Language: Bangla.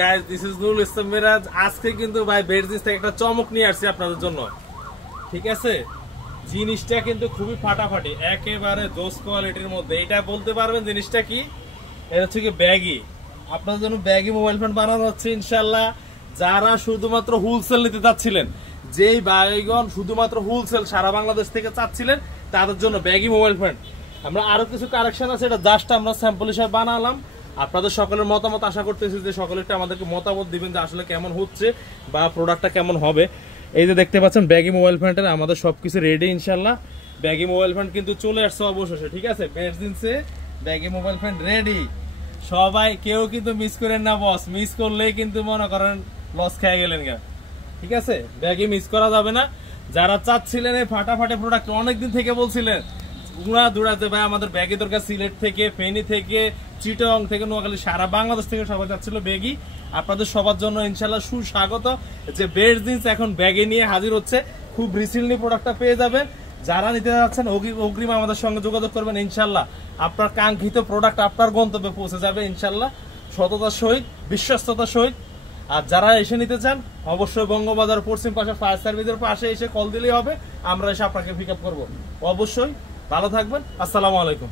Guys this is Nurul Islam Miraj. আজকে কিন্তু ভাই বেডজিস থেকে একটা চমক নিয়ে আসছি আপনাদের জন্য, ঠিক আছে? জিনিসটা কিন্তু খুবই ফাটাফাটি, একেবারে জোস কোয়ালিটির মধ্যে। এটা বলতে পারবেন জিনিসটা কি? এটা হচ্ছে কি ব্যাগি। আপনাদের জন্য ব্যাগি মোবাইল ফোন বানানো হচ্ছে ইনশাল্লাহ। যারা শুধুমাত্র হোলসেল নিতে চাচ্ছিলেন, যেই ভাইগণ শুধুমাত্র হোলসেল সারা বাংলাদেশ থেকে চাচ্ছিলেন, তাদের জন্য ব্যাগি মোবাইল ফোন। আমরা আরো কিছু কালেকশন আছে, এটা জাস্ট আমরা স্যাম্পল হিসেবে বানালাম। আপনাদের সকলের মতামত আশা করতেছি যে সকলে একটু আমাদেরকে মতামত দিবেন যে আসলে কেমন হচ্ছে বা প্রোডাক্টটা কেমন হবে। এই যে দেখতে পাচ্ছেন ব্যাগি মোবাইল ফোনটা আমাদের সবকিছু রেডি ইনশাল্লাহ। ব্যাগি মোবাইল ফোন কিন্তু চলে আসছে অবশেষে, ঠিক আছে? বেডজিন্সে ব্যাগি মোবাইল ফোন রেডি। সবাই কেউ কিন্তু মিস করেন না বস, মিস করলেই কিন্তু মনে করেন লস খেয়ে গেলেন গা, ঠিক আছে? ব্যাগি মিস করা যাবে না। যারা চাচ্ছিলেন এই ফাটাফাটি প্রোডাক্ট, অনেকদিন থেকে বলছিলেন উড়া দৌড়াতে ভাই আমাদের ব্যাগি দরকার, সিলেট থেকে, ফেনী থেকে, চিটং থেকে, নোয়াখালী, সারা বাংলাদেশ থেকে সবাই চাচ্ছিল ব্যাগি। আপনাদের সবার জন্য ইনশাল্লাহ সুস্বাগত যে বেডজিন্স এখন ব্যাগে নিয়ে হাজির হচ্ছে। খুব রিসেন্টলি প্রোডাক্টটা পেয়ে যাবেন। যারা নিতে যাচ্ছেন অগ্রিম আমাদের সঙ্গে যোগাযোগ করবেন ইনশাল্লাহ। আপনার কাঙ্ক্ষিত প্রোডাক্ট আপনার গন্তব্যে পৌঁছে যাবে ইনশাল্লাহ, সততার সহিত, বিশ্বস্ততার সহিত। আর যারা এসে নিতে চান অবশ্যই বঙ্গবাজার পশ্চিম পাশে ফায়ার সার্ভিসের পাশে এসে কল দিলেই হবে, আমরা এসে আপনাকে পিক আপ করবো। অবশ্যই ভালো থাকবেন। আসসালামু আলাইকুম।